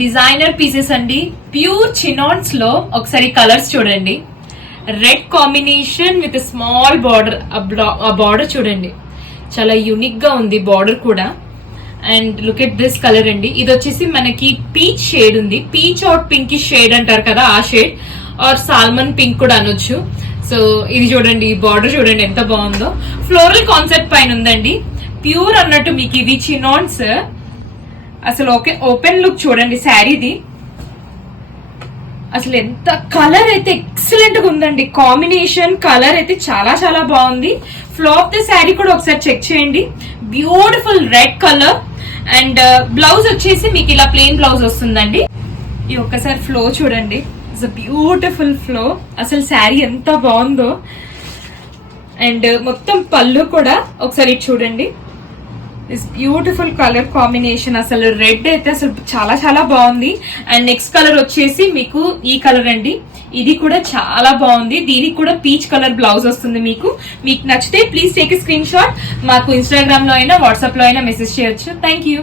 Designer pieces అండి, pure చినాన్స్ లో. ఒకసారి కలర్స్ చూడండి, red combination with small border. ఆ బార్డర్ చూడండి, చాలా యూనిక్ గా ఉంది బార్డర్ కూడా. And look at this colour అండి, ఇది వచ్చేసి మనకి పీచ్ షేడ్ ఉంది. పీచ్ ఆర్ పింక్ షేడ్ అంటారు కదా, ఆ షేడ్ ఆర్ సాల్మన్ పింక్ కూడా అనొచ్చు. సో ఇది చూడండి, ఈ బార్డర్ చూడండి ఎంత బాగుందో. ఫ్లోరల్ కాన్సెప్ట్ పైన ఉందండి, ప్యూర్ అన్నట్టు మీకు ఇవి చినాన్స్. అసలు ఓపెన్ లుక్ చూడండి శారీది. అసలు ఎంత కలర్ అయితే ఎక్సలెంట్ గా ఉందండి, కాంబినేషన్ కలర్ అయితే చాలా చాలా బాగుంది. ఫ్లో ఆఫ్ ద శారీ కూడా ఒకసారి చెక్ చేయండి, beautiful red colour. And blouse వచ్చేసి మీకు ఇలా ప్లెయిన్ బ్లౌజ్ వస్తుందండి. ఈ ఒక్కసారి ఫ్లో చూడండి, ఇట్స్ బ్యూటిఫుల్ ఫ్లో. అసలు శారీ ఎంత బాగుందో. అండ్ మొత్తం పళ్ళు కూడా ఒకసారి చూడండి, దిస్ బ్యూటిఫుల్ కలర్ కాంబినేషన్. అసలు రెడ్ అయితే అసలు చాలా చాలా బాగుంది. అండ్ నెక్స్ట్ కలర్ వచ్చేసి మీకు ఈ కలర్ అండి, ఇది కూడా చాలా బాగుంది. దీనికి కూడా పీచ్ కలర్ బ్లౌజ్ వస్తుంది. మీకు నచ్చితే please take a screen shot. మాకు ఇన్స్టాగ్రామ్ లో అయినా వాట్సాప్ లో అయినా మెసేజ్ చేయొచ్చు. Thank you.